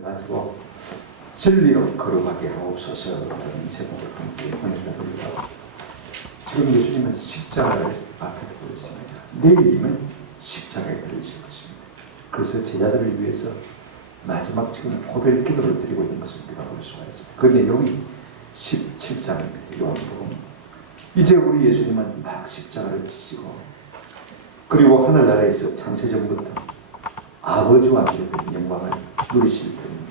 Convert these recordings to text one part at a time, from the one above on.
가지고 진리로 거룩하게 하옵소서라는 제목을 함께 보내드립니다. 지금 예수님은 십자가를 앞에 두고 있습니다. 내일이면 십자가에 들으실 것입니다. 그래서 제자들을 위해서 마지막 지금 고별 기도를 드리고 있는 것을 우리가 볼 수가 있습니다. 그 내용이 17장입니다. 요한복음. 이제 우리 예수님은 막 십자가를 지시고 그리고 하늘나라에서 창세전부터 아버지와 비롯된 영광을 누리실 때입니다.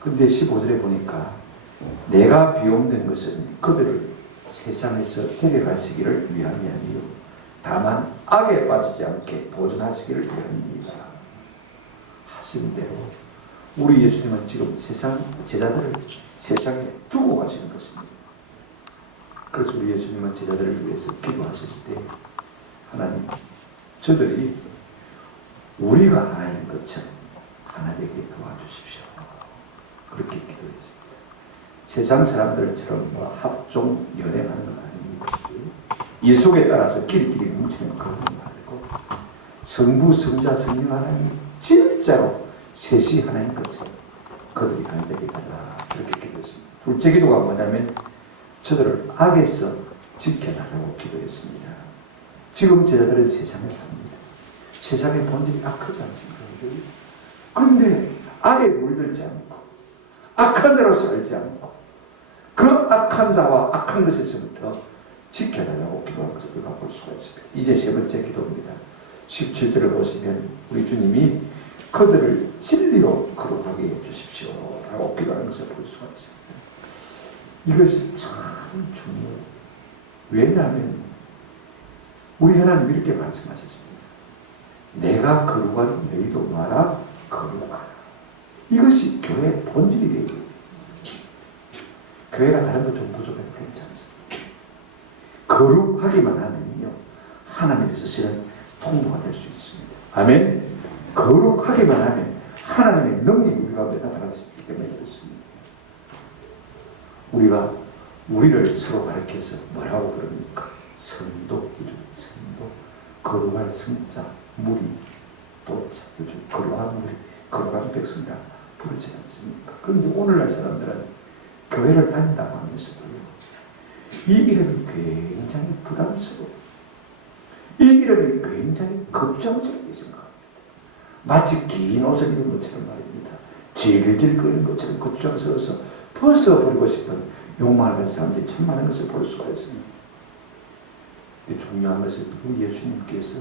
그런데 15절에 보니까 내가 비움된 것은 그들을 세상에서 데려가시기를 위함이 아니요 다만 악에 빠지지 않게 보존하시기를 위함입니다. 하신 대로 우리 예수님은 지금 세상 제자들을 세상에 두고 가시는 것입니다. 그래서 우리 예수님은 제자들을 위해서 기도하실 때 하나님 저들이 우리가 하나인 것처럼 하나 되게 도와주십시오. 그렇게 기도했습니다. 세상 사람들처럼 합종 연행하는 건 아닙니다. 예속에 따라서 끼리끼리 뭉치는 그런 건 아니고 성부, 성자, 성령 하나님 진짜로 셋이 하나인 것처럼 그들이 하나 되게 달라 그렇게 기도했습니다. 둘째 기도가 뭐냐면 저들을 악에서 지켜달라고 기도했습니다. 지금 제자들은 세상에 삽니다. 세상의 본질이 악하지 않습니까? 그런데 악에 물들지 않고 악한 자로 살지 않고 그 악한 자와 악한 것에서부터 지켜달라고 기도한 것을 우리가 볼 수가 있습니다. 이제 세 번째 기도입니다. 17절을 보시면 우리 주님이 그들을 진리로 거룩하게 해주십시오 라고 기도하는 것을 볼 수가 있습니다. 이것이 참 중요해요. 왜냐하면 우리 하나님 이렇게 말씀하셨습니다. 내가 거룩한 너희도 나라 거룩하라. 이것이 교회의 본질이 되어야 돼요. 교회가 다른 것 좀 부족해도 괜찮습니다. 거룩하기만 하면요 하나님께서 실은 통로가 될 수 있습니다. 아멘. 거룩하기만 하면 하나님의 능력이 우리 가운데 나타날 수 있기 때문에 그렇습니다. 우리가 우리를 서로 가르쳐서 뭐라고 그럽니까? 선도, 선도, 거룩할 성자, 무리, 도자, 거룩한 무리, 거룩한 백성이라 부르지 않습니까? 그런데 오늘날 사람들은 교회를 다닌다고 하면서도요, 이 이름이 굉장히 부담스러워. 이 이름이 굉장히 걱정스럽게 생각합니다. 마치 긴 옷을 입은 것처럼 말입니다. 질질 끄는 것처럼 걱정스러워서 벗어버리고 싶은 욕망을 가진 사람들이 참 많은 것을 볼 수가 있습니다. 근데 중요한 것은 우리 예수님께서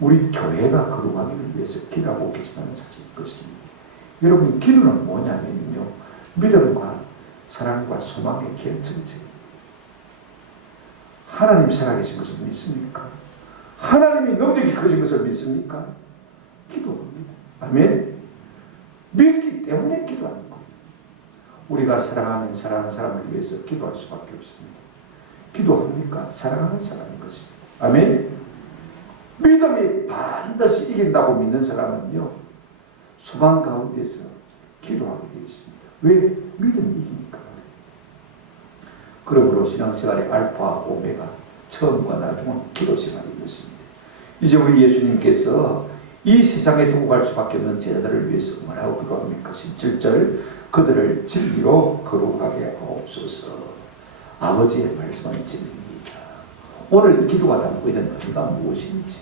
우리 교회가 거룩하기를 위해서 기도하고 계시다는 사실일 것입니다. 여러분 기도는 뭐냐면요 믿음과 사랑과 소망의 결정체입니다. 하나님 살아계신 것을 믿습니까? 하나님이 능력이 크신 것을 믿습니까? 기도합니다. 아멘. 믿기 때문에 기도하는 거예요. 우리가 사랑하는 사람을 위해서 기도할 수밖에 없습니다. 기도합니까? 사랑하는 사람인 것입니다. 아멘. 믿음이 반드시 이긴다고 믿는 사람은요 소망 가운데서 기도하게 되어 있습니다. 왜? 믿음이 이기니까. 그러므로 신앙생활의 알파, 오메가, 처음과 나중은 기도 생활인 것입니다. 이제 우리 예수님께서 이 세상에 두고 갈 수밖에 없는 제자들을 위해서 뭐라고 기도합니까? 17절 그들을 진리로 거룩하게 하옵소서. 아버지의 말씀은 진리입니다. 오늘 이 기도가 담고 있는 의미가 무엇인지,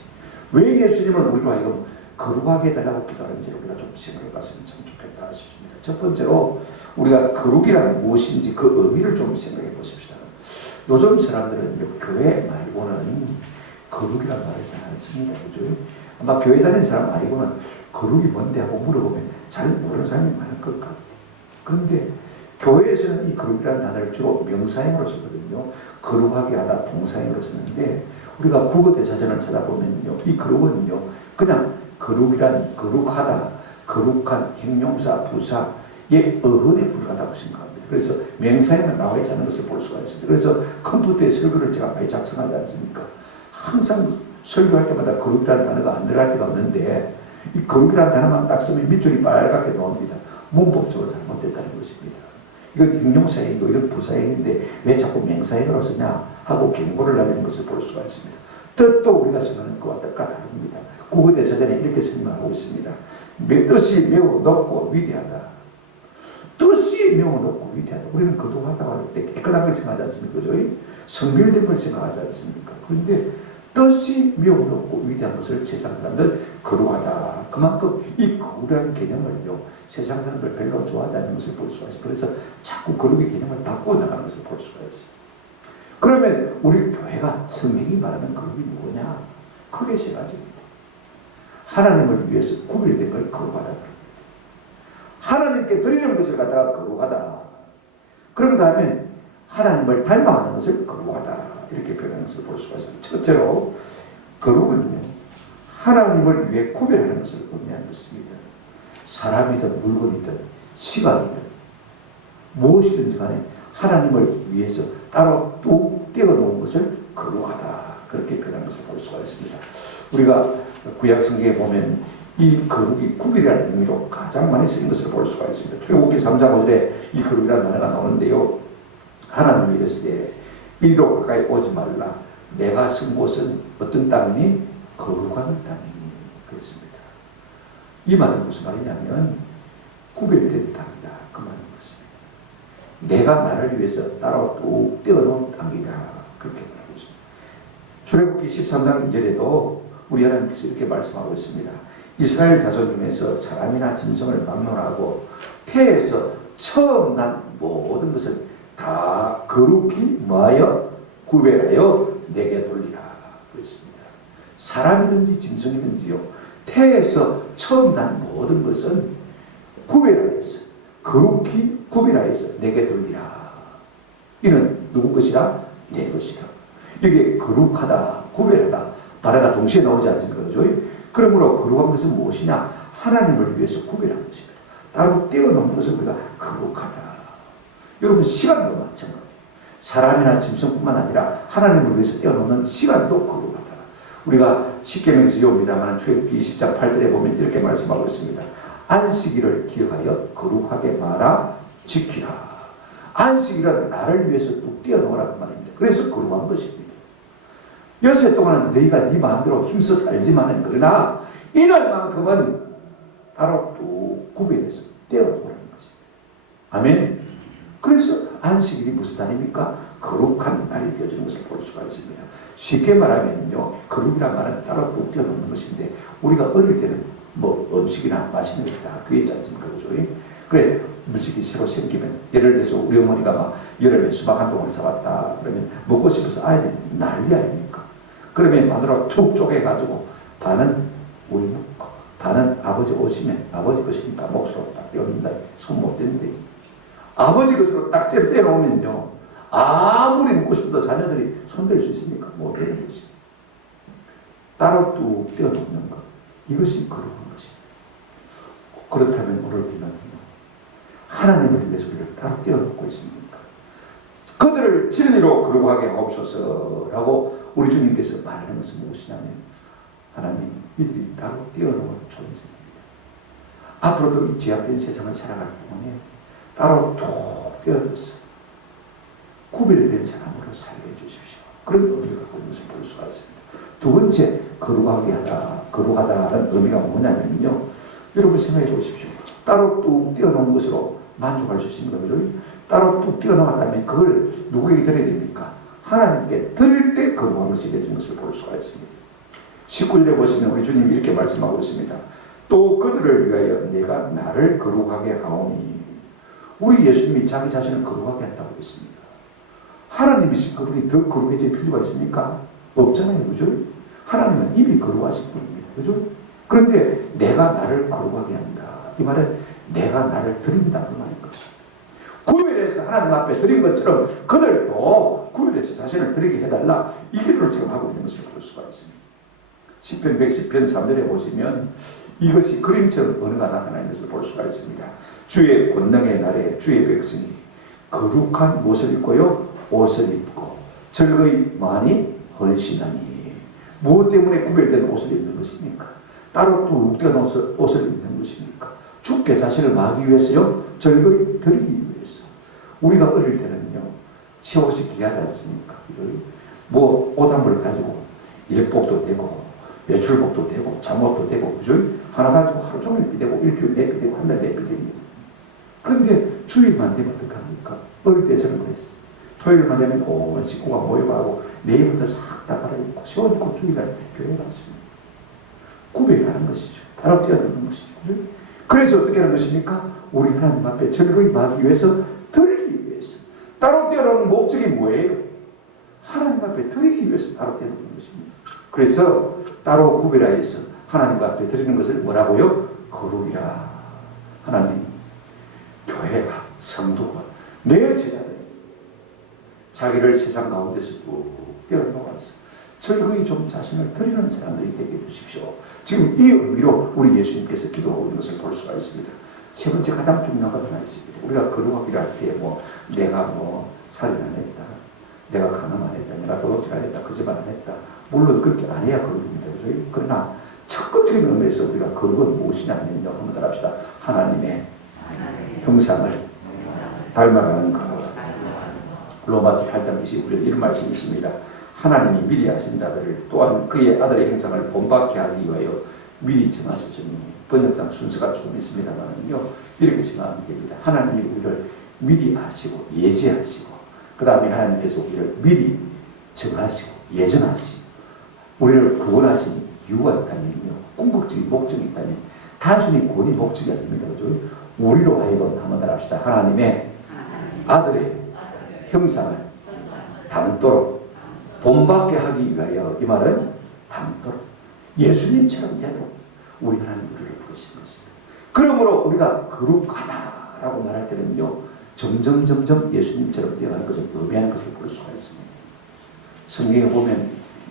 왜 예수님은 우리로 하여금 거룩하게 해달라고 기도하는지 우리가 좀 생각해 봤으면 참 좋겠다 싶습니다. 첫 번째로 우리가 거룩이란 무엇인지 그 의미를 좀 생각해 보십시다. 요즘 사람들은 교회 말고는 거룩이란 말을 잘 안 씁니다. 그죠? 아마 교회 다니는 사람 말고는 거룩이 뭔데 하고 물어보면 잘 모르는 사람이 많을 것 같아요. 그런데 교회에서는 이 거룩이라는 단어를 주로 명사형으로 쓰거든요. 거룩하게 하다 동사형으로 쓰는데 우리가 국어대사전을 찾아보면요. 이 거룩은요. 그냥 거룩이란 거룩하다, 거룩한 형용사, 부사의 어근에 불과하다고 생각합니다. 그래서 명사형은 나와 있지 않은 것을 볼 수가 있습니다. 그래서 컴퓨터의 설교를 제가 많이 작성하지 않습니까? 항상 설교할 때마다 거룩이라는 단어가 안 들어갈 때가 없는데 이 거룩이라는 단어만 딱 쓰면 밑줄이 빨갛게 나옵니다. 문법적으로 잘못됐다는 것입니다. 이건 형용사형이고 이건 부사형인데 왜 자꾸 명사형으로 쓰냐 하고 경고를 날리는 것을 볼 수가 있습니다. 뜻도 우리가 생각하는 것과 뜻과 다릅니다. 구구대 저전에 이렇게 설명하고 있습니다. 뜻이 매우 높고 위대하다. 뜻이 매우 높고 위대하다. 우리는 거룩하다고 할 때 깨끗한 걸 생각하지 않습니까? 그죠? 성별된 걸 생각하지 않습니까? 그런데 뜻이 매우 높고 위대한 것을 세상 사람들 거룩하다. 그만큼 이 거룩한 개념을요, 세상 사람들 별로 좋아하지 않는 것을 볼 수가 있어요. 그래서 자꾸 거룩의 개념을 바꾸어 나가는 것을 볼 수가 있어요. 그러면 우리 교회가 성경이 말하는 거룩이 뭐냐? 크게 세 가지입니다. 하나님을 위해서 구별된 걸 거룩하다. 하나님께 드리는 것을 갖다가 거룩하다. 그런 다음에 하나님을 닮아가는 것을 거룩하다. 이렇게 표현하는 것을 볼 수가 있습니다. 첫째로 거룩은요, 하나님을 위해 구별하는 것을 의미하는 것입니다. 사람이든 물건이든 시간이든 무엇이든지 간에 하나님을 위해서 따로 뚝 떼어놓은 것을 거룩하다. 그렇게 표현하는 것을 볼 수가 있습니다. 우리가 구약 성경에 보면 이 거룩이 구별이라는 의미로 가장 많이 쓰인 것을 볼 수가 있습니다. 출애굽기 3장 5절에 이 거룩이라는 단어가 나오는데요. 하나님이 이르시되 이리로 가까이 오지 말라. 내가 쓴 곳은 어떤 땅이니? 거룩한 땅이니. 그렇습니다. 이 말은 무슨 말이냐면 구별된 땅이다. 그 말인 것입니다. 내가 나를 위해서 따로 뚝 떼어놓은 땅이다. 그렇게 말하고 있습니다. 출애굽기 13장 2절에도 우리 하나님께서 이렇게 말씀하고 있습니다. 이스라엘 자손 중에서 사람이나 짐승을 막론하고 태에서 처음 난 모든 것을 다 거룩히 뭐하여 구별하여 내게 돌리라. 그랬습니다. 사람이든지 짐승이든지요, 태에서 처음 난 모든 것은 구별하여서 거룩히 구별하여서 내게 돌리라. 이는 누구 것이라? 내 것이라. 이게 거룩하다, 구별하다, 바라가 동시에 나오지 않습니까? 그죠? 그러므로 거룩한 것은 무엇이냐? 하나님을 위해서 구별한 것입니다. 따로 떼어놓은 것을 우리가 거룩하다. 여러분, 시간도 마찬가지예요. 사람이나 짐승뿐만 아니라 하나님을 위해서 떼어놓는 시간도 거룩하다. 우리가 십계명에서 이옵니다만 출애굽기 20장 8절에 보면 이렇게 말씀하고 있습니다. 안식일을 기억하여 거룩하게 말아 지키라. 안식일은 나를 위해서 뚝 떼어놓으라 그 말입니다. 그래서 거룩한 것입니다. 여세 동안은 너희가 네 마음대로 힘써 살지만은 그러나 이날만큼은 따로 뚝 구별해서 떼어놓으라는 것입니다. 아멘. 그래서 안식일이 무슨 날입니까? 거룩한 날이 되어지는 것을 볼 수가 있습니다. 쉽게 말하면요, 거룩이란 말은 따로 뚝 떼어놓는 것인데, 우리가 어릴 때는 뭐 음식이나 맛있는 것이 다 그게 있지 않습니까? 그죠? 그래, 음식이 새로 생기면, 예를 들어서 우리 어머니가 막 여름에 수박 한 동을 사왔다 그러면 먹고 싶어서 아이들이 난리 아닙니까? 그러면 마누라가 툭 쪼개가지고 반은 우리 넣고 반은 아버지 오시면 아버지 것이니까 몫으로 딱 떼어놓는다. 손 못 떼는데 아버지 것으로 딱 떼어놓으면요, 아무리 먹고 싶어도 자녀들이 손댈 수 있습니까? 못 떼는 것이. 따로 뚝 떼어놓는 것, 이것이 거룩한 것입니다. 그렇다면 오늘 우리는 하나님을 위해서 우리를 따로 떼어놓고 있습니까? 그들을 진리로 거룩하게 하옵소서라고 우리 주님께서 말하는 것은 무엇이냐면, 하나님, 이들이 따로 떼어놓은 존재입니다. 앞으로도 이 죄악된 세상을 살아갈 동안에 따로 툭 떼어져서 구별된 사람으로 살게 해주십시오. 그런 의미가 갖고 있는 것을 볼 수가 있습니다. 두 번째, 거룩하게 하다, 거룩하다는 의미가 뭐냐면요, 여러분 생각해 보십시오. 따로 뚝 떼어놓은 것으로 만족할 수 있습니까? 그죠? 따로 뚝 떼어놓았다면 그걸 누구에게 드려야 됩니까? 하나님께 드릴 때 거룩한 것이 되는 것을 볼 수가 있습니다. 19절에 보시면 우리 주님이 이렇게 말씀하고 있습니다. 또 그들을 위하여 내가 나를 거룩하게 하오니. 우리 예수님이 자기 자신을 거룩하게 한다고 했습니다. 하나님이신 그분이 더 거룩해질 필요가 있습니까? 없잖아요. 그죠? 하나님은 이미 거룩하신 분입니다. 그죠? 그런데 내가 나를 거룩하게 한다. 이 말은 내가 나를 드린다. 그 말인 것입니다. 구별해서 하나님 앞에 드린 것처럼 그들도 구별해서 자신을 드리게 해달라. 이 기도를 지금 하고 있는 것을 볼 수가 있습니다. 시편 110편 3절에 보시면 이것이 그림처럼 언어가 나타나는 것을 볼 수가 있습니다. 주의 권능의 날에 주의 백성이 거룩한 옷을 입고요, 옷을 입고 즐거이 많이 헌신하니. 무엇 때문에 구별된 옷을 입는 것입니까? 따로 뚝 떼어놓은 옷을 입는 것입니까? 주께 자신을 마기 위해서요, 즐거이 드리기 위해서. 우리가 어릴 때는요, 시옷이 귀하지 않습니까? 뭐 옷한벌 가지고 일복도 되고 외출복도 되고 잠옷도 되고 그죠? 하나 가지고 하루 종일 비대고 일주일 내비대고 한 달 내비대고. 그런데 주일만 되면 어떡합니까? 어릴 때 저는 그랬어요. 토요일만 되면 온 식구가 모여가고 내일부터 싹 다 갈아입고 시원히 주일날 교회에 갔습니다. 구별하는 것이죠. 바로 뛰어드는 것이죠. 그죠? 그래서 어떻게 하는 것입니까? 우리 하나님 앞에 즐거이 임하기 위해서, 드리기 위해서. 따로 뛰어나오는 목적이 뭐예요? 하나님 앞에 드리기 위해서 따로 뛰어나오는 것입니다. 그래서 따로 구별하여서 하나님 앞에 드리는 것을 뭐라고요? 거룩이라. 하나님, 교회가, 성도가, 내 제자들이 자기를 세상 가운데서 쭉 뛰어넘어가서 즐거이 좀 자신을 드리는 사람들이 되게 해주십시오. 지금 이 의미로 우리 예수님께서 기도하고 있는 것을 볼 수가 있습니다. 세 번째 가장 중요한 건 하나 있습니다. 우리가 거룩하기를 할 때 내가 살인 안 했다, 내가 강압 안 했다, 내가 도둑질 안 했다, 거짓말 안 했다. 물론 그렇게 안 해야 거룩입니다. 그렇죠? 그러나 첫째 의미에서 우리가 거룩은 무엇이냐 하면 한번 따라합시다. 하나님의 형상을 닮아가는 것. 로마서 8장 29절 이런 말씀이 있습니다. 하나님이 미리 하신 자들을 또한 그의 아들의 형상을 본받게 하기 위하여 미리 정하셨으니, 번역상 순서가 조금 있습니다만요, 이렇게 생각하면 됩니다. 하나님이 우리를 미리 아시고 예지하시고, 그 다음에 하나님께서 우리를 미리 정하시고 예정하시고, 우리를 구원하신 이유가 있다면요, 궁극적인 목적이 있다면 단순히 구원이 목적이 아닙니다. 그죠? 우리로 하여금 한번 따라합시다. 하나님의 아들의 형상을 닮도록 본받게 하기 위하여, 이 말은 닮도록 예수님처럼 되도록 우리 하나님 우리를 부르신 것입니다. 그러므로 우리가 거룩하다라고 말할 때는요, 점점 예수님처럼 되어가는 것을 의미하는 것을 볼 수가 있습니다. 성경에 보면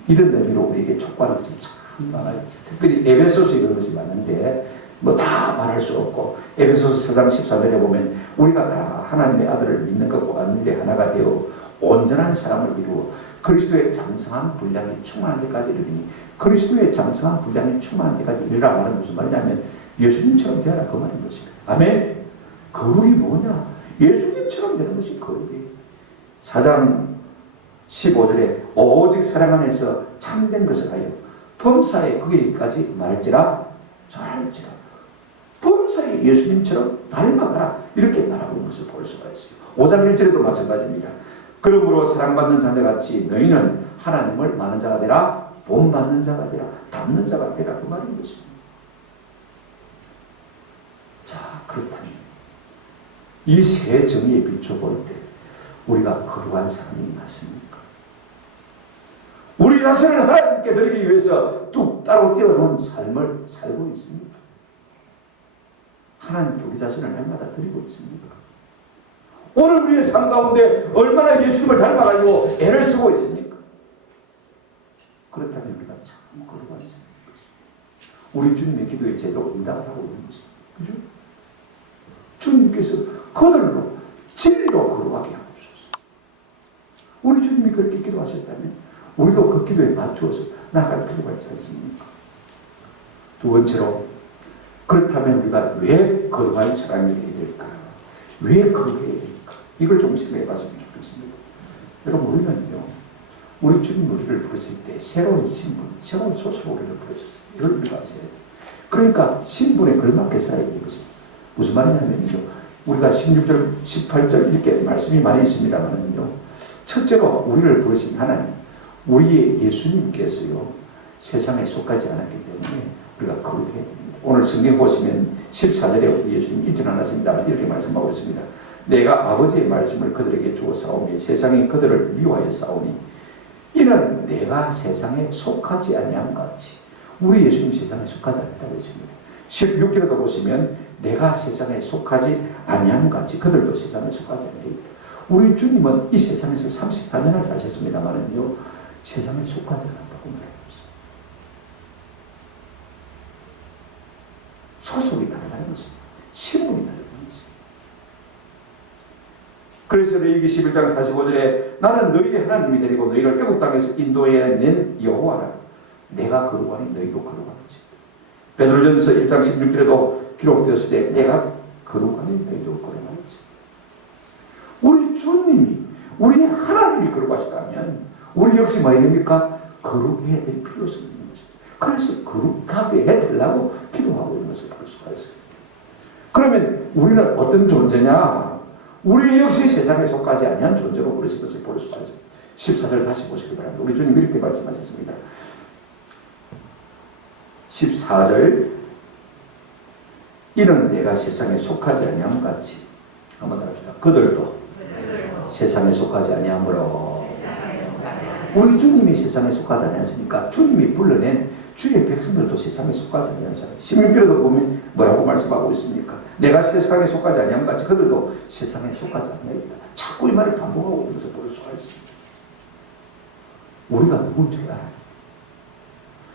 이런 의미로 우리에게 촉구하는 것이 참 많아요. 특별히 에베소서에 이런 것이 많은데 다 말할 수 없고, 에베소서 4장 14절에 보면 우리가 다 하나님의 아들을 믿는 것과 아는 일에 하나가 되어 온전한 사람을 이루어 그리스도의 장성한 분량이 충만한 데까지 이르니, 그리스도의 장성한 분량이 충만한 데까지 이르라고 하는 무슨 말이냐면 예수님처럼 되어라, 그 말인 것입니다. 아멘. 거룩이 뭐냐? 예수님처럼 되는 것이 거룩이에요. 4장 15절에 오직 사랑 안에서 참된 것을 하여 범사에 거기까지 말지라 잘할지라. 범사에 예수님처럼 닮아가라, 이렇게 말하고 있는 것을 볼 수가 있어요. 5장 1절에도 마찬가지입니다. 그러므로 사랑받는 자녀같이 너희는 하나님을 많은 자가 되라, 본받는 자가 되라, 닮는 자가 되라, 그 말인 것입니다. 자, 그렇다면 이 세 정의에 비춰볼 때 우리가 거룩한 사람이 맞습니까? 우리 자신을 하나님께 드리기 위해서 뚝 따로 뛰어놓은 삶을 살고 있습니까? 하나님께 우리 자신을 날마다 드리고 있습니까? 오늘 우리의 삶 가운데 얼마나 예수님을 닮아가지고 애를 쓰고 있습니까? 그렇다면 우리가 참 거룩한 사람인 것입니다. 우리 주님의 기도에 제대로 응답을 하고 있는 것입니다. 그죠? 주님께서 그들로 진리로 거룩하게 하옵소서. 우리 주님이 그렇게 기도하셨다면 우리도 그 기도에 맞추어서 나아갈 필요가 있지 않습니까? 두 번째로, 그렇다면 우리가 왜 거룩한 사람이 되어야 될까? 왜 거룩해야 될까? 이걸 좀 생각해 봤으면 좋겠습니다. 여러분, 우리는요, 우리 주님 우리를 부르실 때 새로운 신분, 새로운 소속으로 우리를 부르셨어요. 이걸 우리가 아셔야 돼요. 그러니까 신분에 걸맞게 살아야 되는 것입니다. 무슨 말이냐면요, 우리가 16절, 18절 이렇게 말씀이 많이 있습니다만요, 첫째로 우리를 부르신 하나님, 우리의 예수님께서요, 세상에 속하지 않았기 때문에 우리가 거룩해야 됩니다. 오늘 성경 보시면 14절에 예수님 잊지 않았습니다만 이렇게 말씀하고 있습니다. 내가 아버지의 말씀을 그들에게 주어 싸우며 세상이 그들을 미워하여 싸우니 이는 내가 세상에 속하지 아니함 같이. 우리 예수님 세상에 속하지 않았다고 했습니다. 16절에도 보시면 내가 세상에 속하지 아니함 같이 그들도 세상에 속하지 아니하였다. 우리 주님은 이 세상에서 34년을 사셨습니다만은요, 세상에 속하지 않았다고 말했습니다. 소속이 다르다는 것입니다. 신분이 다르다는 것입니다. 그래서 레위기 11장 45절에 나는 너희의 하나님이 되리고 너희를 애굽 땅에서 인도해낸 여호와라. 내가 거룩하니 너희도 거룩하지. 베드로전서 1장 16절에도 기록되었을 때 내가 거룩하니 너희도 거룩하지. 우리 주님이, 우리 하나님이 거룩하시다면 우리 역시 뭐해야 됩니까? 거룩해야 될 필요성이 있는 것입니다. 그래서 거룩하게 해달라고 기도하고 있는 것을 볼 수가 있어요. 그러면 우리는 어떤 존재냐? 우리 역시 세상에 속하지 아니한 존재로 부르신 것을 볼 수가 있어요. 14절 다시 보시기 바랍니다. 우리 주님이 이렇게 말씀하셨습니다. 14절 이는 내가 세상에 속하지 아니함 같이 한번 더 합시다. 그들도 세상에 속하지 아니하므로 우리 주님이 세상에 속하지 아니하십니까? 주님이 불러낸 주의 백성들도 세상에 속하지 아니한 사람. 16절에도 보면 뭐라고 말씀하고 있습니까? 내가 세상에 속하지 아니함 같이 그들도 세상에 속하지 아니하였다. 자꾸 이 말을 반복하고 있는 것을 볼 수가 있습니다. 우리가 누군지 알아요.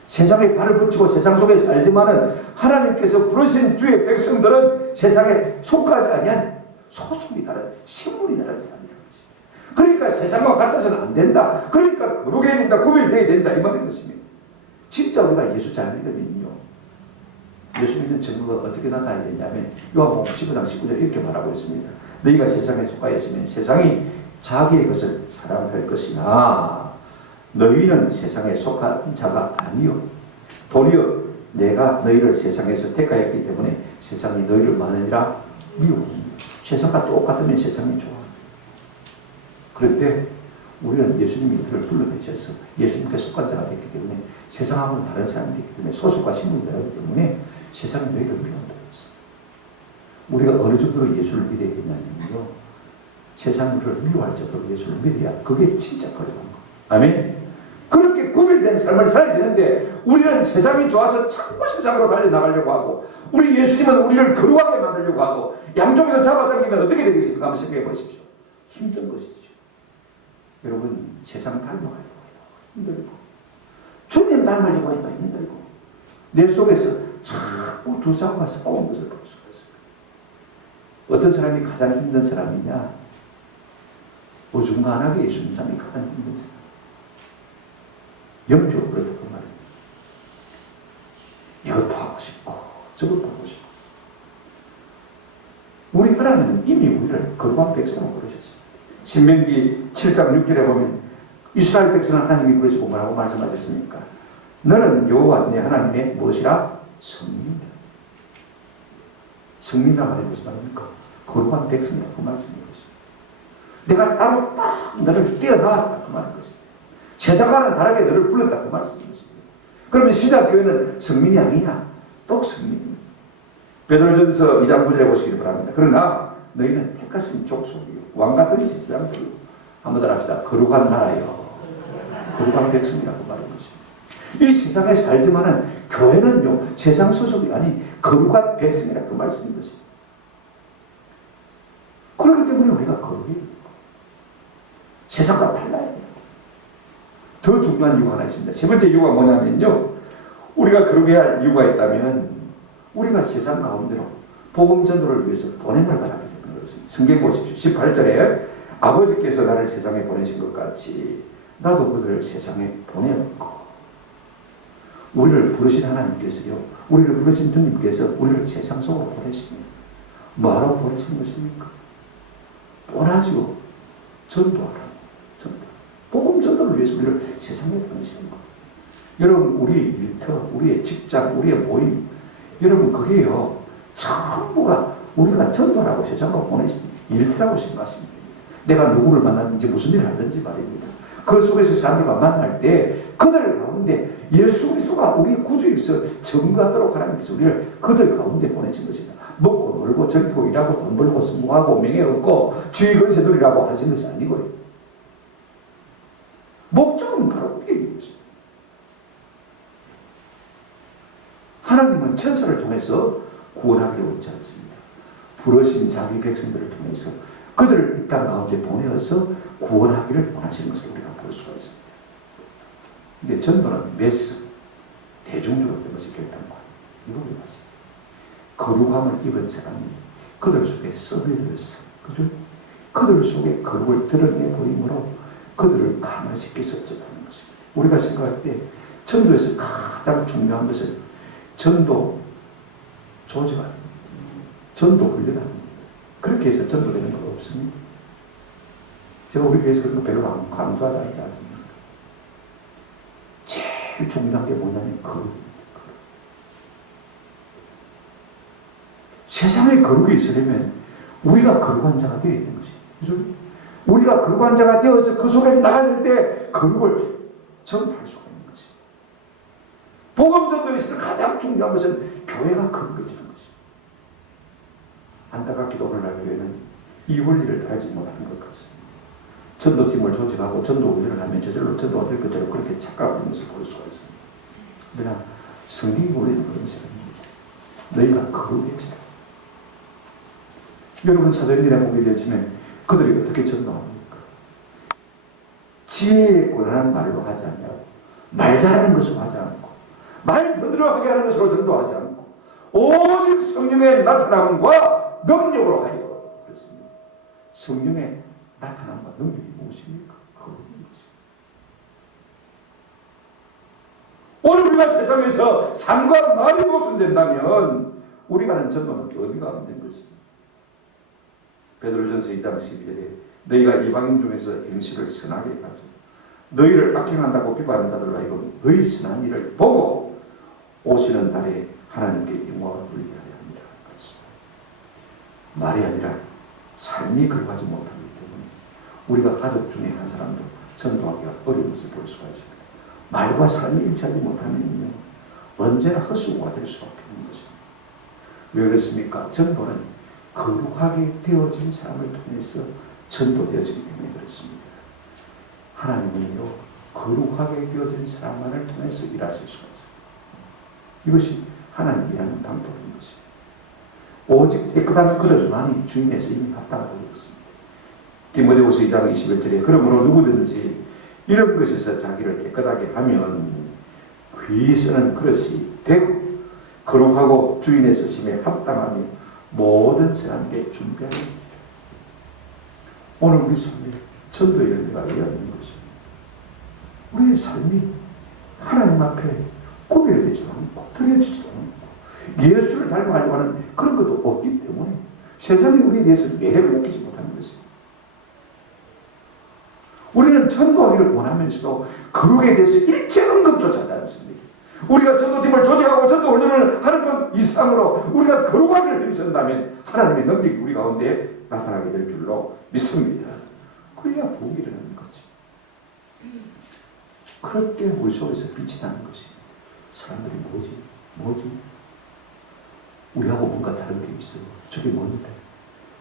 세상에 발을 붙이고 세상 속에 살지만은 하나님께서 부르신 주의 백성들은 세상에 속하지 아니한 소속이 다른 신분이 다른 사람이라는 것입니다. 그러니까 세상과 같아서는 안 된다. 그러니까 거룩해야 된다. 구별되어야 된다. 이 말인 것입니다. 진짜 우리가 예수 잘 믿으면요. 예수 믿는 증거가 어떻게 나타나야 되냐면 요한복음 15장 19절 이렇게 말하고 있습니다. 너희가 세상에 속하였으면 세상이 자기의 것을 사랑할 것이나 너희는 세상에 속한 자가 아니요 도리어 내가 너희를 세상에서 택하였기 때문에 세상이 너희를 많으니라 미워합니다. 세상과 똑같으면 세상이 좋아. 그런데 우리는 예수님이 우리를 불러내셔서 예수님께 속한 자가 됐기 때문에 세상하고는 다른 사람이 됐기 때문에 소속과 신분이 다르기 때문에 세상이 너희를 미워한다고 했어요. 우리가 어느 정도로 예수를 믿어야 되냐면요. 세상을 미워할 정도로 예수를 믿어야 그게 진짜 거룩한 거. 아멘? 그렇게 구별된 삶을 살아야 되는데 우리는 세상이 좋아서 자꾸 세상으로 달려나가려고 하고 우리 예수님은 우리를 거룩하게 만들려고 하고 양쪽에서 잡아당기면 어떻게 되겠습니까? 한번 생각해 보십시오. 힘든 것이죠. 여러분 세상 닮아가려고 해도 힘들고 주님 닮으려고 해도 힘들고 내 속에서 자꾸 두 사람과 싸우는 것을 볼 수가 있습니다. 어떤 사람이 가장 힘든 사람이냐? 어중간하게 예수님 사람이 가장 힘든 사람. 영적으로 그렇다고 말입니다. 이것도 하고 싶고 저것도 하고 싶고 우리 하나님은 이미 우리를 거룩한 백성으로 부르셨습니다. 신명기 7장 6절에 보면 이스라엘 백성은 하나님이 부르시고 뭐라고 말씀하셨습니까? 너는 여호와 내 하나님의 무엇이라? 성민이라. 성민이라 말이 무슨 말입니까? 거룩한 백성이라고 말씀해 주셨습니다. 내가 따로 딱 너를 떼어놨다 그 말인 것입니다. 세상과는 다르게 너를 불렀다 그 말씀이었습니다. 그러면 신약교회는 성민이 아니냐? 또 성민입니다. 베드로전서 2장 9절에 보시기 바랍니다. 그러나 너희는 택하신 족속이요 왕같은 제사장들이요 한번 더 합시다. 거룩한 나라요 거룩한 백성이라고 말하는 것입니다. 이 세상에 살지만은 교회는요 세상 소속이 아닌 거룩한 백성이라 그 말씀인 것입니다. 그렇기 때문에 우리가 거룩해야 돼요. 세상과 달라야 돼요. 더 중요한 이유가 하나 있습니다. 세 번째 이유가 뭐냐면요. 우리가 거룩해야 할 이유가 있다면 우리가 세상 가운데로 복음 전도를 위해서 보냄을 받아야 되는 것입니다. 성경 보십시오. 18절에 아버지께서 나를 세상에 보내신 것 같이 나도 그들을 세상에 보내었고 우리를 부르신 하나님께서요. 우리를 부르신 주님께서 우리를 세상 속으로 보내십니다. 뭐하러 보내신 것입니까? 뻔하죠. 전도하라. 복음 전도를 위해서 우리를 세상에 보내시는 거예요. 여러분 우리의 일터, 우리의 직장, 우리의 모임 여러분 그게요 전부가 우리가 전도라고 세상으로 보내신 일터라고 생각하시면 됩니다. 내가 누구를 만났는지 무슨 일을 하든지 말입니다. 그 속에서 사람들과 만날 때 그들 가운데 예수 그리스도가 우리의 구주에서 증거하도록 하나님께서 우리를 그들 가운데 보내신 것입니다. 먹고 놀고 젊고 일하고 돈 벌고 성공하고 명예 얻고 주의 근세 누리라고 하신 것이 아니고요. 목적은 바로 그게 있는 것입니다. 하나님은 천사를 통해서 구원하기로 했지 않습니다. 부르신 자기 백성들을 통해서 그들을 이 땅 가운데 보내어서 구원하기를 원하시는 것을 우리가 볼 수가 있습니다. 근데 전도는 메스, 대중적으로 된 것이 결단과 이거 우리가 거룩함을 입은 사람이 그들 속에 썩이 되었어. 그죠? 그들 속에 거룩을 드러내 보임으로 그들을 감화시켜서 전하는 것입니다. 우리가 생각할 때 전도에서 가장 중요한 것은 전도 조직은 전도 훈련합니다. 그렇게 해서 전도되는 거 없습니다. 제가 우리 교회에서 그런 거 별로 강조하지 않지 않습니까? 제일 중요한 게 뭐냐면 거룩입니다. 세상에 거룩이 있으려면 우리가 거룩한 자가 되어야 되는 것이죠. 그죠? 우리가 거룩한 자가 되어서 그 속에 나갔을 때 거룩을 전파할 수가 있는 것이죠. 복음 전도에서 가장 중요한 것은 교회가 거룩해지는 것이죠. 안타깝게도 오늘날 교회는 이 원리를 따르지 못하는 것 같습니다. 전도팀을 조직하고 전도 훈련을 하면 저절로 전도가 될 것처럼 그렇게 착각하는 것을 볼 수가 있습니다. 그러나 성경이 원리는 그런 사람입니다. 너희가 거룩해지라. 여러분 사도행전에 보게 되어지면 그들이 어떻게 전도합니까? 지혜에 고난한 말로 하지 않냐고, 말 잘하는 것으로 하지 않고, 말 부드러워하게 하는 것으로 전도하지 않고, 오직 성령의 나타남과 능력으로 하여 그랬습니다. 성령의 나타남과 능력이 무엇입니까? 거룩인 것입니다. 오늘 우리가 세상에서 삶과 말이 모순된다면 우리가 하는 전도는 의미가 없는 것입니다. 베드로전서 2장 12절에 너희가 이방인 중에서 행실을 선하게 가져 너희를 악행한다고 비판하는 자들로 하여금 너희 선한 일을 보고 오시는 날에 하나님께 영광을 돌리게 하려 합니다. 말이 아니라 삶이 그러하지 못하기 때문에 우리가 가족 중에 한 사람도 전도하기가 어려운 것을 볼 수가 있습니다. 말과 삶이 일치하지 못하면요 언제나 헛수고가 될 수밖에 없는 것입니다. 왜 그렇습니까? 전도는 거룩하게 되어진 사람을 통해서 전도되어지기 때문에 그렇습니다. 하나님은요 거룩하게 되어진 사람만을 통해서 일하실 수가 있습니다. 이것이 하나님이 하는 방법인 것입니다. 오직 깨끗한 그릇만이 주인에서 이미 합당하다고 그랬습니다. 디모데후서 2장 21절에 그러므로 누구든지 이런 것에서 자기를 깨끗하게 하면 귀히 쓰는 그릇이 되고 거룩하고 주인의 쓰심에 합당하며 모든 사람에게 준비하는 겁니다. 오늘 우리 삶에 전도의 열매가 있는 것입니다. 우리의 삶이 하나님 앞에 구별되지도 않고 드려지지도 않고 예수를 닮아가려고 하는 그런 것도 없기 때문에 세상이 우리에 대해서 매력을 느끼지 못하는 것입니다. 우리는 전도하기를 원하면서도 거룩에 대해서 일체 언급조차 하지 않습니다. 우리가 전도팀을 조직하고 전도 훈련을 하는 것 이상으로 우리가 거룩함을 힘쓴다면 하나님의 능력이 우리 가운데 나타나게 될 줄로 믿습니다. 그래야 복이 일어나는 거죠. 그럴 때 우리 속에서 빛이 나는 것입니다. 사람들이 뭐지? 우리하고 뭔가 다른 게 있어. 저게 뭔데?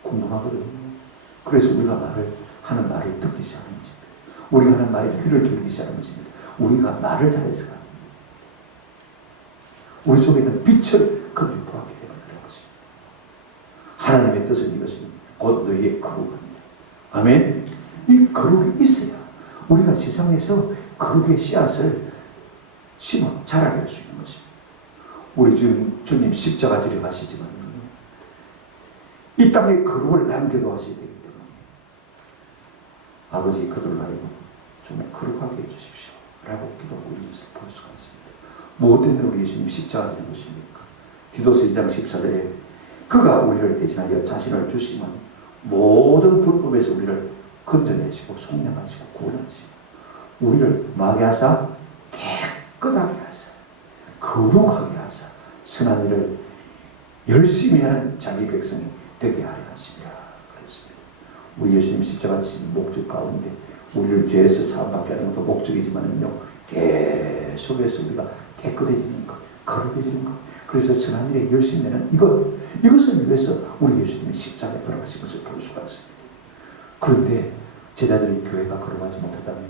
궁금하거든요. 그래서 우리가 하는 말을 듣기 시작하는 것입니다. 우리가 하는 말에 귀를 기울이기 시작하는 것입니다. 우리가 말을 잘해서 우리 속에 있는 빛을 그들이 보았게 되는 것입니다. 하나님의 뜻은 이것입니다. 곧 너희의 거룩합니다. 아멘. 이 거룩이 있어야 우리가 세상에서 거룩의 씨앗을 심어 자라게 할 수 있는 것입니다. 우리 지금 주님 십자가 지려 가시지만 이 땅에 거룩을 남겨놓으셔야 되기 때문에 아버지 그들로 하여금 정말 거룩하게 해주십시오 라고 기도하고 있는 것을 볼 수가 있습니다. 무엇 때문에 우리 예수님 십자가 지는 것입니까? 디도서 2장 14절에 그가 우리를 대신하여 자신을 주시면 모든 불법에서 우리를 건져내시고 속량하시고 구원하시고 우리를 마게 하사 깨끗하게 하사 거룩하게 하사 선한 일을 열심히 하는 자기 백성이 되게 하려 하시리라 그랬습니다. 우리 예수님 십자가 지신 목적 가운데 우리를 죄에서 사함받게 하는 것도 목적이지만요 계속해서 우리가 깨끗해지는 것, 거룩해지는 것, 그래서 선한 일에 열심히 내는 이것을 위해서 우리 예수님이 십자가에 돌아가신 것을 볼 수가 있습니다. 그런데 제자들이 교회가 거룩하지 못하다면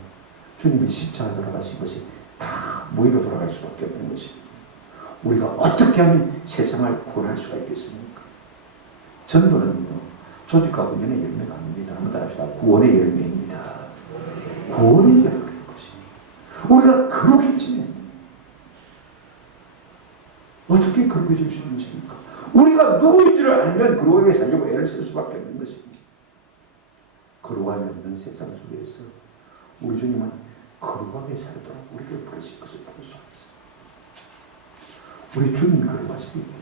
주님이 십자가에 돌아가신 것이 다 무의로 돌아갈 수밖에 없는 것입니다. 우리가 어떻게 하면 세상을 구원할 수가 있겠습니까? 전도는요 조직과 훈련의 열매가 아닙니다. 한번 따라합시다. 구원의 열매입니다. 구원의 열매인 것입니다. 우리가 거룩해지면 어떻게 거룩해질 수 있는 것입니까? 우리가 누구인지를 알면 거룩하게 살려고 애를 쓸 수밖에 없는 것입니다. 거룩함이 없는 세상 속에서 우리 주님은 거룩하게 살도록 우리를 부르신 것을 볼 수가 있습니다. 우리 주님이 거룩하시기 때문에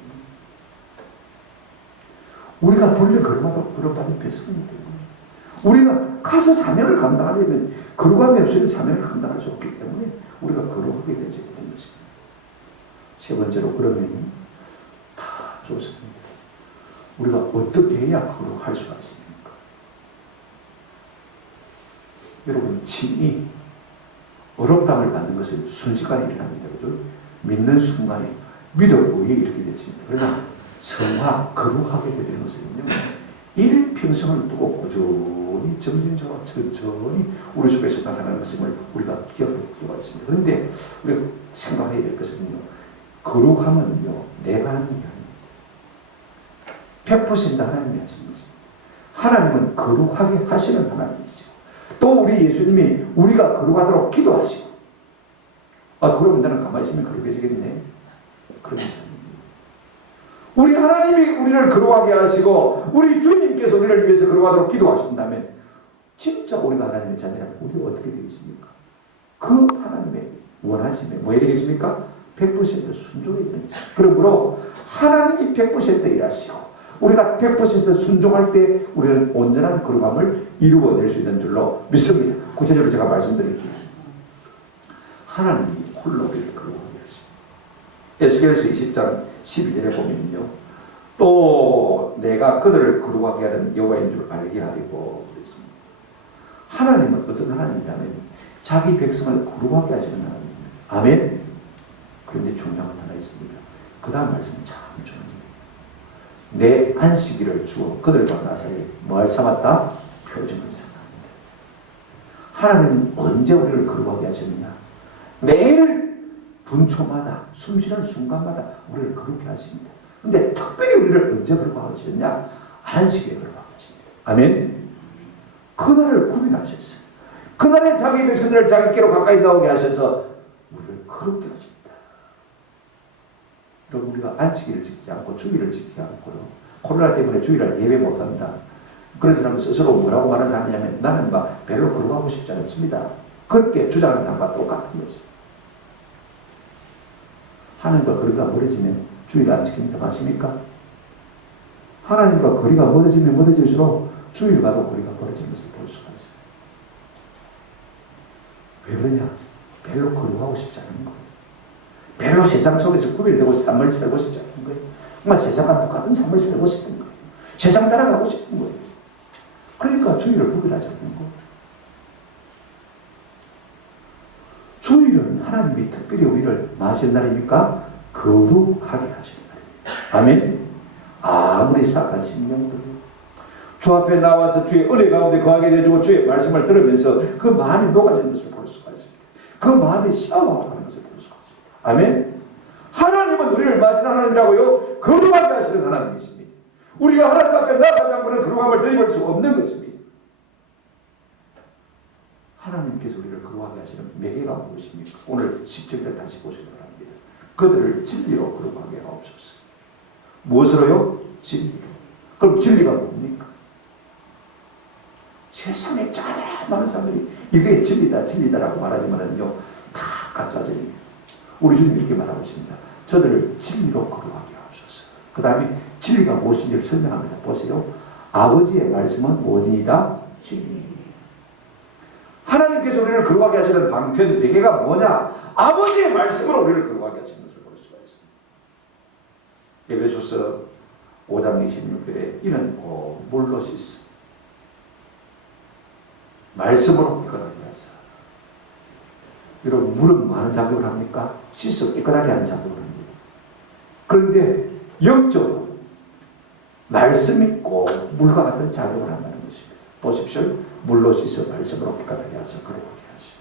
우리가 본래 거룩하다고 부름받은 백성이기 때문에 우리가 가서 사명을 감당하려면 거룩함이 없이는 사명을 감당할 수 없기 때문에 우리가 거룩하게 된 적이 된 것입니다. 세 번째로, 그러면 다 좋습니다. 우리가 어떻게 해야 거룩할 수가 있습니까? 여러분, 친히 어렵다함을 받는 것은 순식간에 일어납니다. 그죠? 믿는 순간에 믿음 위에 이렇게 되십니다. 그러나 성화, 거룩하게 되는 것은요, 일평생을 두고 꾸준히 점진적으로 천천히 우리 속에서 나타나는 것임을 우리가 기억할 필요가 있습니다. 그런데 우리가 생각해야 될 것은요, 거룩함은요, 내가 하는 게 아닙니다. 100% 하나님이 하시는 것입니다. 하나님은 거룩하게 하시는 하나님이시고, 또 우리 예수님이 우리가 거룩하도록 기도하시고, 그러면 나는 가만히 있으면 거룩해지겠네. 그러면서 우리 하나님이 우리를 거룩하게 하시고 우리 주님께서 우리를 위해서 거룩하도록 기도하신다면 진짜 우리가 하나님의 자녀라면 우리가 어떻게 되겠습니까? 그 하나님의 원하심에 뭐해야 되겠습니까? 100% 순종해야 됩니다. 그러므로 하나님이 100% 일하시고 우리가 100% 순종할 때 우리는 온전한 거룩함을 이루어낼 수 있는 줄로 믿습니다. 구체적으로 제가 말씀드릴게요. 하나님이 홀로 우리를 거룩하게 하십니다. 에스겔서 20장 12절에 보면요, 또 내가 그들을 거룩하게 하는 여호와인 줄 알게 하리고 그랬습니다. 하나님은 어떤 하나님이냐면 자기 백성을 거룩하게 하시는 하나님입니다. 아멘. 그런데 중요한 것 하나 있습니다. 그 다음 말씀은 참 중요합니다. 내 안식일을 주어 그들과 나 사이에 뭘 삼았다? 표징을 삼았다. 하나님은 언제 우리를 거룩하게 하셨느냐? 매일 분초마다 숨쉬는 순간마다 우리를 거룩해 하십니다. 그런데 특별히 우리를 언제 거룩하게 하셨냐? 안식일에 거룩하게 하십니다. 아멘. 그날을 구별하셨어요. 그날에 자기 백성들을 자기께로 가까이 나오게 하셔서 우리를 거룩게 하십니다. 여러분, 우리가 안식일을 지키지 않고 주일을 지키지 않고요, 코로나 때문에 주일을 예배 못한다, 그런 사람은 스스로 뭐라고 말하는 사람이냐면 나는 별로 거룩하고 싶지 않습니다. 그렇게 주장하는 사람과 똑같은 거죠. 하나님과 거리가 멀어지면 주의를 안 지킵니다. 맞습니까? 하나님과 거리가 멀어지면 멀어질수록 주일과도 거리가 멀어지는 것을 볼 수가 있어요. 왜 그러냐? 별로 거룩하고 싶지 않은 거예요. 별로 세상 속에서 구별되고 삶을 살고 싶지 않은 거예요. 정말 세상과 똑같은 삶을 살고 싶은 거예요. 세상 따라가고 싶은 거예요. 그러니까 주일을 구별하지 않는 거예요. 주일은 하나님이 특별히 우리를 마신 날입니까? 거룩하게 하시는 날입니다. 아멘. 아무리 사악한 심령들이 주 앞에 나와서 주의 은혜 가운데 거하게 되어주고 주의 말씀을 들으면서 그 마음이 녹아지는 것을 볼 수가 있습니다. 그 마음이 샤워하는 것을 볼 수가 있습니다. 아멘. 하나님은 우리를 마신 하나님이라고요, 거룩하게 하시는 하나님이십니다. 우리가 하나님 앞에 나아가지 않고는 거룩함을 되돌릴 수 없는 것입니다. 하나님께서 우리를 거룩하게 하시는 매개가 무엇입니까? 오늘 10절을 다시 보시기 바랍니다. 그들을 진리로 거룩하게 하옵소서. 무엇으로요? 진리로. 그럼 진리가 뭡니까? 세상에 짜다 많은 사람들이 이게 진리다 진리다라고 말하지만은요, 다 가짜 진리입니다. 우리 주님 이렇게 말하고 있습니다. 저들을 진리로 거룩하게 하옵소서. 그 다음에 진리가 무엇인지를 설명합니다. 보세요. 아버지의 말씀은 원이다 진리. 하나님께서 우리를 거룩하게 하시는 방편 매개가 뭐냐? 아버지의 말씀으로 우리를 거룩하게 하시는 것을 볼 수가 있습니다. 에베소서 5장 26절에 이는 곧 물로 씻어 말씀으로 깨끗하게 하사. 여러분, 물은 많은 작용을 합니까? 씻어 깨끗하게 하는 작용을 합니다. 그런데 영적으로 말씀이 꼭 물과 같은 작용을 한다는 것입니다. 보십시오. 물로 씻어 말씀으로 깨끗하게 하사 거룩하게 하시오.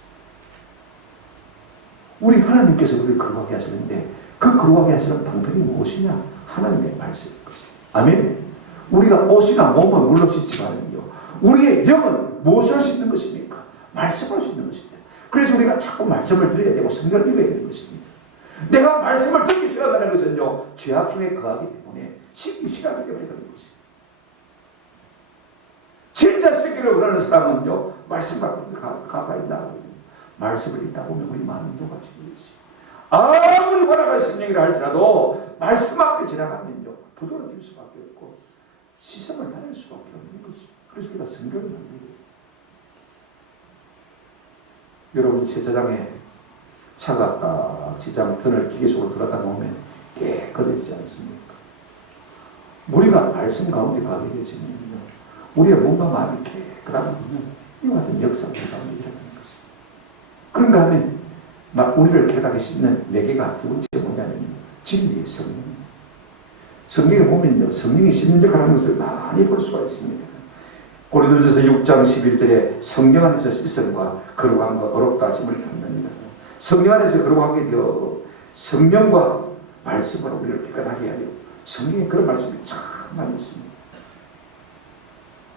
우리 하나님께서 우리를 거룩하게 하시는데 그 거룩하게 하시는 방법이 무엇이냐? 하나님의 말씀인 것입니다. 아멘. 우리가 옷이나 몸은 물로 씻지만요, 우리의 영은 무엇을 씻는 것입니까? 말씀을 씻는 것입니다. 그래서 우리가 자꾸 말씀을 들어야 되고 성경을 읽어야 되는 것입니다. 내가 말씀을 듣기 싫어한다는 것은요, 죄악 중에 거하기 때문에 씻기 싫어하기 때문에 그런 것입니다. 진짜 씻기를 원하는 사람은요, 말씀 갖고 가까이 나가고 말씀을 읽다 보면 우리 마음이 녹아지고 있어요. 아무리 활악한 심령이라 할지라도 말씀 앞에 지나가면요, 부드러워질 수밖에 없고 시선을 받을 수밖에 없는 것입니다. 그래서 우리가 성경을 만들어요. 여러분 세차장에 차가 딱 지장 턴을 기계 속으로 들어가다 놓으면 깨끗해지지 않습니까? 우리가 말씀 가운데 가게 되지면요, 우리의 몸과 마음이 깨끗하면 이와 같은 역사가 가운데 일어나는 것입니다. 그런가 하면 우리를 깨닫게 씻는 매개가 두 번째 뭐냐면 진리의 성령입니다. 성경에 보면요, 성령이 씻는 역할을 하는 것을 많이 볼 수가 있습니다. 고린도전서 6장 11절에 성령 안에서 씻음과 거룩함과 어렵다 하심을 갖는다. 성령 안에서 거룩하게 되어 성령과 말씀으로 우리를 깨끗하게 하여, 성경에 그런 말씀이 참 많이 있습니다.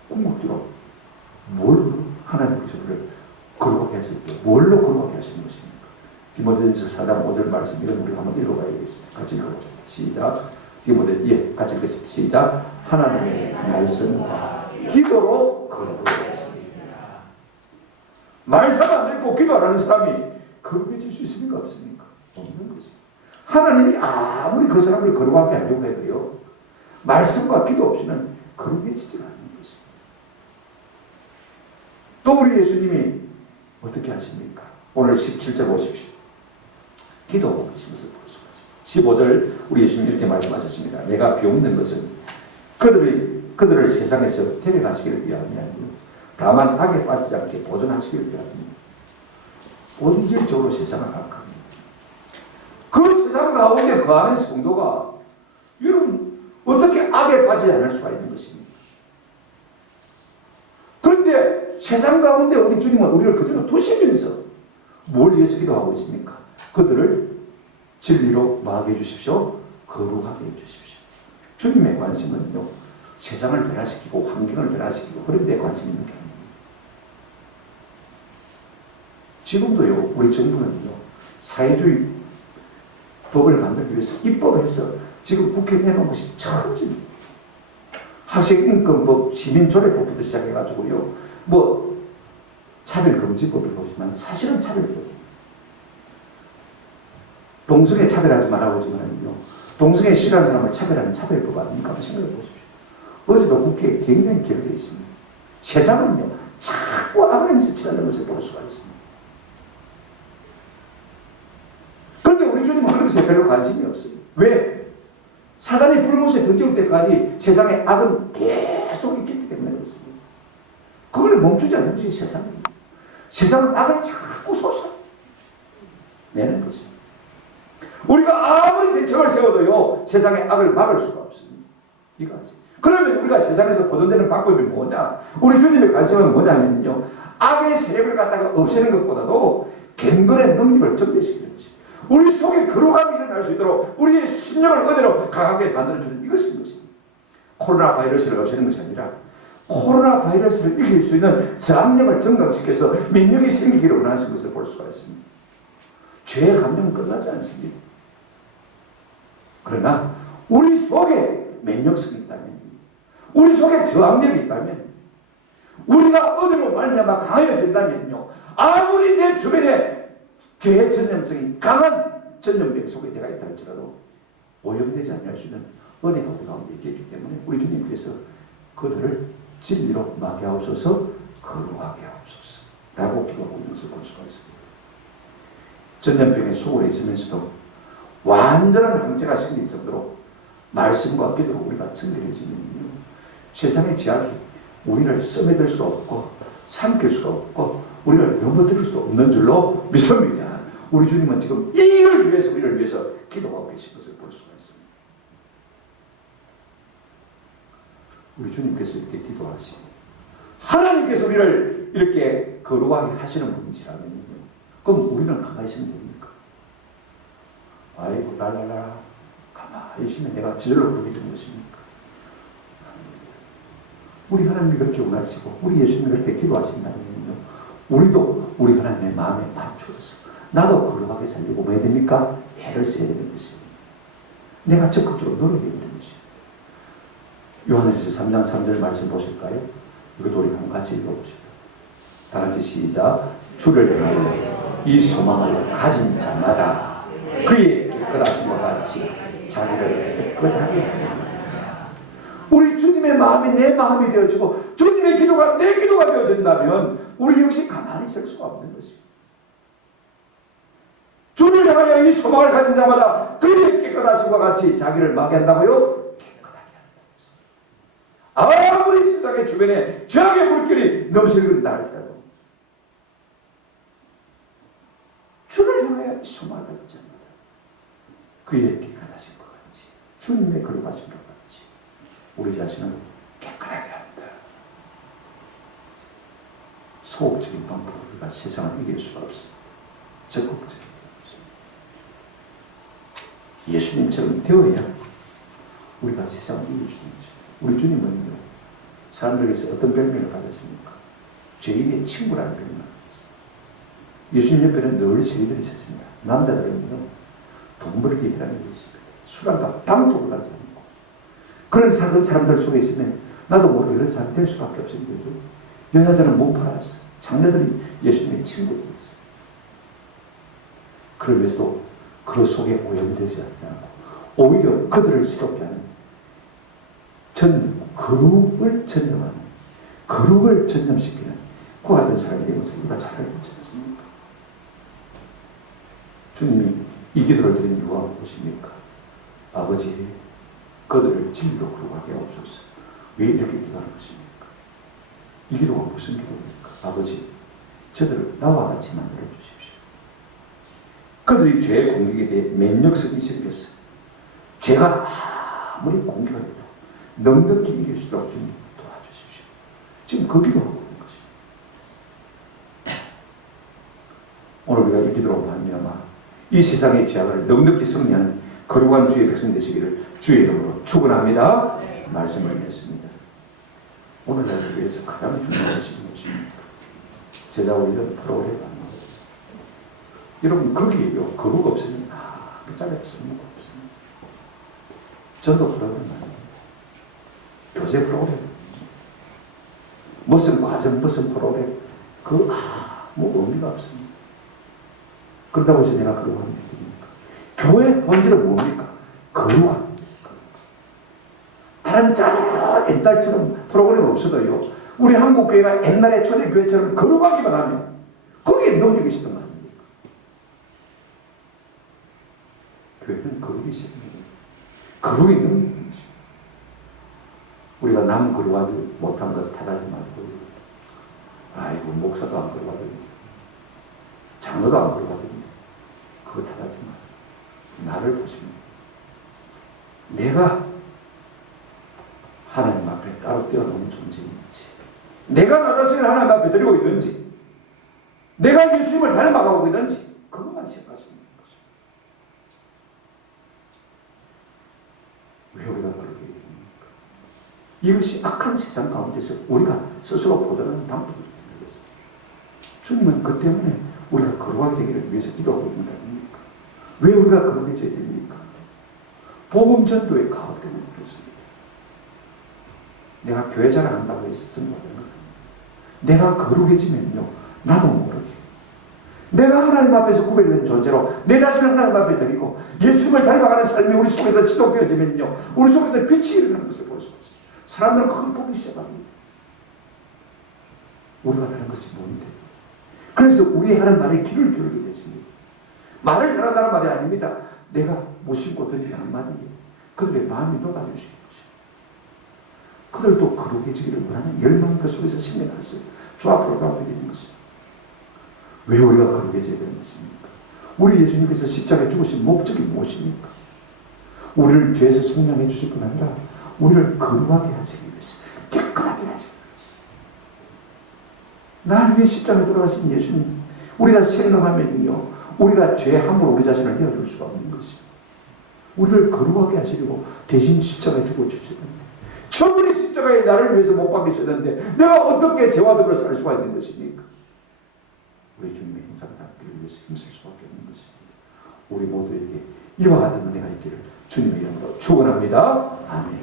궁극적으로 뭘 하나님께서 우리를 거룩하게 하실 때 뭘로 거룩하게 하시는 것입니까? 디모데전서 4장 5절 말씀, 이건 우리가 한번 읽어봐야겠습니다. 같이 읽어보자. 시작. 디모데, 같이 읽겠습니다. 시작. 하나님의 말씀과 기도로 거룩하게 하십니다. 말씀 안 듣고 기도 안 하는 사람이 거룩해질 수 있습니까? 없습니까? 없는 거죠. 하나님이 아무리 그 사람을 거룩하게 하려고 해도요, 말씀과 기도 없이는 거룩해지지 않는 거죠. 또 우리 예수님이 어떻게 하십니까? 오늘 17절 보십시오. 기도하고 계신 것을 볼 수가 있습니다. 15절 우리 예수님이 이렇게 말씀하셨습니다. 내가 비옵는 것은 그들을 세상에서 데려가시기를 위함이 아니요 다만 악에 빠지지 않게 보존하시기를 위함입니다. 본질적으로 세상을 악합니다. 그 세상 가운데 거하는 성도가 여러분 어떻게 악에 빠지지 않을 수가 있는 것입니까? 그런데 세상 가운데 우리 주님은 우리를 그대로 두시면서 뭘 위해서 기도하고 있습니까? 그들을 진리로 마하게 해주십시오. 거룩하게 해주십시오. 주님의 관심은요, 세상을 변화시키고 환경을 변화시키고 그런 데 관심 있는 게 아닙니다. 지금도요, 우리 정부는요, 사회주의 법을 만들기 위해서 입법해서 지금 국회에 내놓은 것이 천지입니다. 학생인권법, 시민조례법부터 시작해가지고요, 차별금지법을 보지만 사실은 차별법입니다. 동성애 차별하지 말라고 하지만요, 동성애 싫어하는 사람을 차별하는 차별법 아닙니까? 한번 생각해 보십시오. 어제도 국회에 굉장히 기록되어 있습니다. 세상은요, 자꾸 악을 인습치라는 것을 볼 수가 있습니다. 그런데 우리 주님은 그런 것에 별로 관심이 없어요. 왜? 사단이 불못에 던질 때까지 세상에 악은 계속 있기 때문에 그렇습니다. 그걸 멈추지 않는 것이 세상입니다. 세상은 악을 자꾸 솟아내는 것입니다. 우리가 아무리 대책을 세워도요, 세상의 악을 막을 수가 없습니다. 이거 아시죠? 그러면 우리가 세상에서 보존되는 방법이 뭐냐? 우리 주님의 관심은 뭐냐면요, 악의 세력을 갖다가 없애는 것보다도 갱근의 능력을 증대시키는 것입니다. 우리 속에 거룩함이 일어날 수 있도록 우리의 심령을 그대로 강하게 만들어주는 이것인 것입니다. 코로나 바이러스를 없애는 것이 아니라 코로나 바이러스를 이길 수 있는 저항력을 증강시켜서免疫이 생기기를 원하는 것을 볼 수가 있습니다. 죄의 감정은 끝나지 않습니다. 그러나 우리 속에 면역성이 있다면, 우리 속에 저항력이 있다면, 우리가 어디로 말미암아 강해진다면요, 아무리 내 주변에 죄의 전염성이 강한 전염병 속에 내가 있다 할지라도 오염되지 않을 수 있는 은혜가 우리 가운데 있기 때문에 우리 주님께서 그들을 진리로 마게 하옵소서, 거룩하게 하옵소서 라고 기도하고 있는 것을 볼 수가 있습니다. 전염병의 속으로 있으면서도 완전한 황제가 생길 정도로 말씀과 기도로 우리가 정결해지면요, 세상의 죄악이 우리를 써매들 수도 없고 삼킬 수도 없고 우리를 넘어뜨릴 수도 없는 줄로 믿습니다. 우리 주님은 지금 이를 위해서, 우리를 위해서 기도하고 계신 것을 볼 수가 있습니다. 우리 주님께서 이렇게 기도하시고 하나님께서 우리를 이렇게 거룩하게 하시는 분이시라면요, 그럼 우리는 가만히 있으면 됩니까? 아이고 랄랄라 가만히 있으면 내가 저절로 그렇게 되는 것입니까? 우리 하나님이 그렇게 원하시고 우리 예수님이 그렇게 기도하신다면요, 우리도 우리 하나님의 마음에 맞춰서 나도 거룩하게 살려고 뭐 해야 됩니까? 애를 써야 되는 것입니다. 내가 적극적으로 노력해야 되는 것입니다. 요한일서 3장 3절 말씀 보실까요? 이것도 우리 한번 같이 읽어보십시오. 다 같이 시작. 주를 향하여 이 소망을 가진 자마다 그의 깨끗하심과 같이 자기를 깨끗하게 합니다. 우리 주님의 마음이 내 마음이 되어지고 주님의 기도가 내 기도가 되어진다면 우리 역시 가만히 있을 수가 없는 것입니다. 주를 향하여 이 소망을 가진 자마다 그의 깨끗하심과 같이 자기를 마개한다고요? 깨끗하게 한다. 아무리 세상의 주변에 죄악의 물결이 넘실거린다 할지라도 주를 향하여 이 소망을 가진 자마다 그의 깨끗하심과 같이 주님의 거룩하심과 같이 우리 자신을 깨끗하게 한다. 소극적인 방법으로 우리가 세상을 이길 수가 없습니다. 적극적인 예수님처럼 되어야 우리가 세상을 이길 수 있는 거죠. 우리 주님은요, 사람들에게서 어떤 별명을 받았습니까? 죄인의 친구라는 별명을 받았습니다. 예수님 옆에는 늘 세리들이 있었습니다. 남자들은요, 돈 벌기 일하는 게 있습니다. 술하다 방독을 하지 않고 그런 사람들 속에 있으면 나도 모르게 그런 사람이 될 수밖에 없습니다. 여자들은 못 팔았어. 장녀들이 예수님의 친구들이었어요. 그러면서도 그 속에 오염되지 않고 오히려 그들을 시럽게 하는 거룩을 전념하는 거룩을 전념시키는 그와 같은 사람이 된 것을 우리가 잘 알고 있지 않습니까? 주님이 이 기도를 드린 이유가 무엇입니까? 아버지, 그들을 진리로 거룩하게 하옵소서. 왜 이렇게 기도하는 것입니까? 이 기도가 무슨 기도입니까? 아버지, 저들을 나와 같이 만들어 주십시오. 그들이 죄의 공격에 대해 면역성이 생겼어요. 죄가 아무리 공격을 해도 넉넉히 이길 수 있도록 좀 도와주십시오. 지금 그 기도하고 있는 것입니다. 오늘 우리가 이 기도로 말미암아 이 세상의 죄악을 넉넉히 승리하는 거룩한 주의 백성 되시기를 주의 이름으로 축원합니다. 네. 말씀을 했습니다. 오늘날 위해서 가장 중요한 것이 무엇입니까? 제가 올리는 프로그램 여러분 거기에요. 거룩 없으면 그 자리에 쓸모가 없습니다. 전도 프로그램 아닙니다. 교제 프로그램 무슨 과정 무슨 프로그램 그 아무 의미가 없습니다. 그렇다고 해서 내가 거룩한 얘기입니까? 교회 본질은 뭡니까? 거룩한 다른 옛날처럼 프로그램 없어도요. 우리 한국 교회가 옛날에 초대교회처럼 거룩하기만 하면 거기에 능력이 있었던 거예요. 교회는 거룩이 있습니다. 거룩이 있는 것입니다. 우리가 남 거룩하지 못한 것 탓하지 말고 아이고 목사도 안 거룩하던데 장로도 안 거룩하던데 그거 탓하지 말고 나를 보십니다. 내가 하나님 앞에 따로 떼어놓은 존재인지 내가 나 자신을 하나님 앞에 드리고 있는지 내가 예수님을 닮아가고 있는지 그것만 생각하십니다. 왜 우리가 그렇게 얘기합니까? 이것이 악한 세상 가운데서 우리가 스스로 보존하는 방법을 되겠습니다. 주님은 그 때문에 우리가 거룩하게 되기를 위해서 기도하고 있는 거 아닙니까? 왜 우리가 거룩해져야 됩니까? 복음 전도의 가업 때문에 그렇습니다. 내가 교회 잘 안 한다고 해서 전도하는 것 아닙니다. 내가 거룩해지면요, 나도 모르게 내가 하나님 앞에서 구별된 존재로 내 자신을 하나님 앞에 드리고 예수님을 닮아가는 삶이 우리 속에서 지속되어지면요, 우리 속에서 빛이 일어나는 것을 볼 수 있어요. 사람들은 그걸 보기 시작합니다. 우리가 다른 것이 뭔데? 그래서 우리 하는 말에 귀를 기울이게 되십니다. 말을 잘한다는 말이 아닙니다. 내가 무심코 던지는 한마디에 그들의 마음이 녹아주시는 것이죠. 그들도 거룩해지기를 원하는 열망이 그 속에서 생겨났어요. 주 앞으로 나오게 되는 것입니다. 왜 우리가 거룩해져야 되는 것입니까? 우리 예수님께서 십자가에 죽으신 목적이 무엇입니까? 우리를 죄에서 속량해 주실 뿐 아니라 우리를 거룩하게 하시기 위해서, 깨끗하게 하시기 위해서. 나를 위해 십자가에 돌아가신 예수님, 우리가 생각하면요, 우리가 죄 함부로 우리 자신을 내어줄 수가 없는 것입니다. 우리를 거룩하게 하시려고 대신 십자가에 죽어 주셨는데, 저분이 십자가에 나를 위해서 못 박히셨는데 내가 어떻게 죄와 더불어 살 수가 있는 것입니까? 우리 주님의 형상을 닮기 위해서 힘쓸 수밖에 없는 것입니다. 우리 모두에게 이와 같은 은혜가 있기를 주님의 이름으로 축원합니다. 아멘.